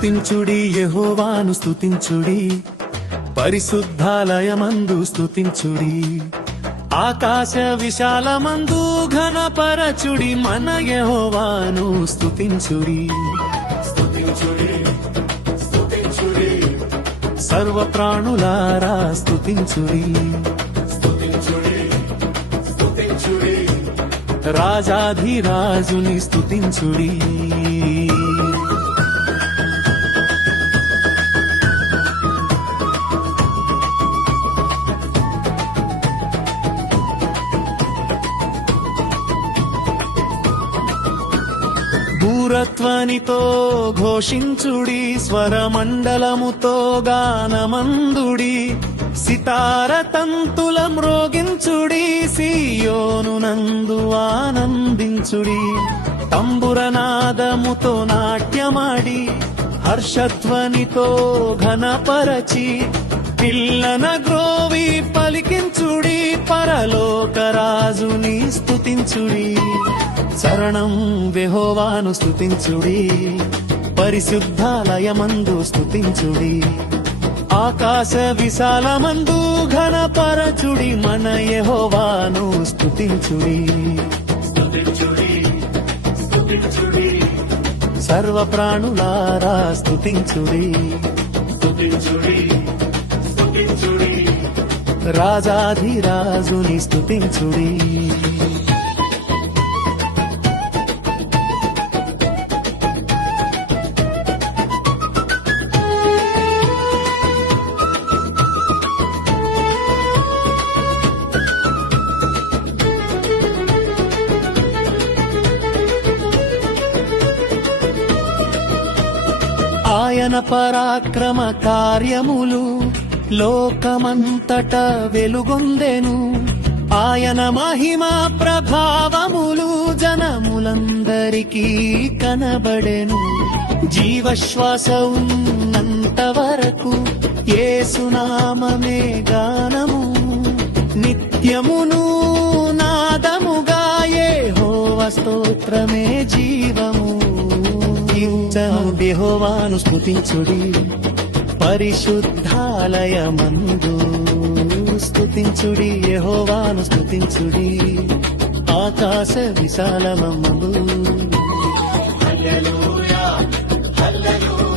స్తుతించుడి యెహోవాను స్తుతించుడి, పరిశుద్ధాలయమందు స్తుతించుడి. ఆకాశ విశాలమందు ఘనపరచుడి, మన యెహోవాను స్తుతించుడి. సర్వ ప్రాణులారా స్తుతించుడి, రాజాధిరాజుని స్తుతించుడి. భూరత్వనితో ఘోషించుడి, స్వరమండలముతో గానమందుడి. సితార తంతుల మ్రోగించుడి, సీయోను నందు ఆనందించుడి. తంబురనాదముతో నాట్యమాడి, హర్షధ్వనితో ఘనపరచి. పిల్లన గ్రోవి పలికించుడి, పరలోకరాజుని స్తుతించుడి. శరణం యెహోవాను స్తుతించుడి, పరిశుద్ధాలయమందు స్తుతించుడి. ఆకాశ విశాలమందు ఘనపరచుడి, మన యెహోవాను స్తుతించుడి. సర్వ ప్రాణులారా స్తుతించుడి, రాజాధిరాజుని స్తుతించుడి. ఆయన పరాక్రమ కార్యములు లోకమంతట వెలుగొందెను. ఆయన మహిమ ప్రభావములు జనములందరికీ కనబడెను. జీవశ్వాస ఉన్నంత వరకు యేసునామమే గానము, నిత్యమును నాదముగా యెహోవా స్తోత్రమే జీవము. యెహోవాను స్తుతించుడి, పరిశుద్ధాలయమందు స్తుతించుడి. యెహోవాను స్తుతించుడి, ఆకాశ విశాలమందు. హల్లెలూయా హల్లెలూయా.